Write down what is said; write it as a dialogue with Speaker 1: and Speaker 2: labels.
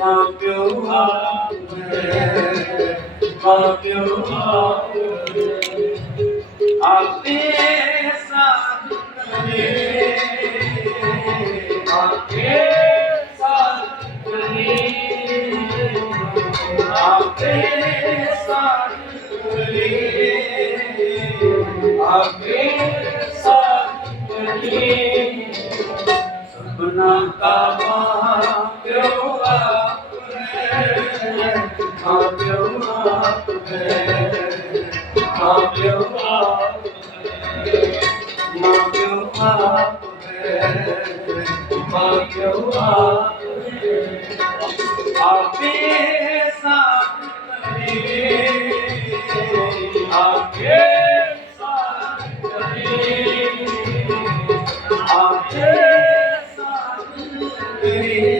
Speaker 1: love you, love you, love you, love you. I'll be सपना का महाप्योहा Yeah.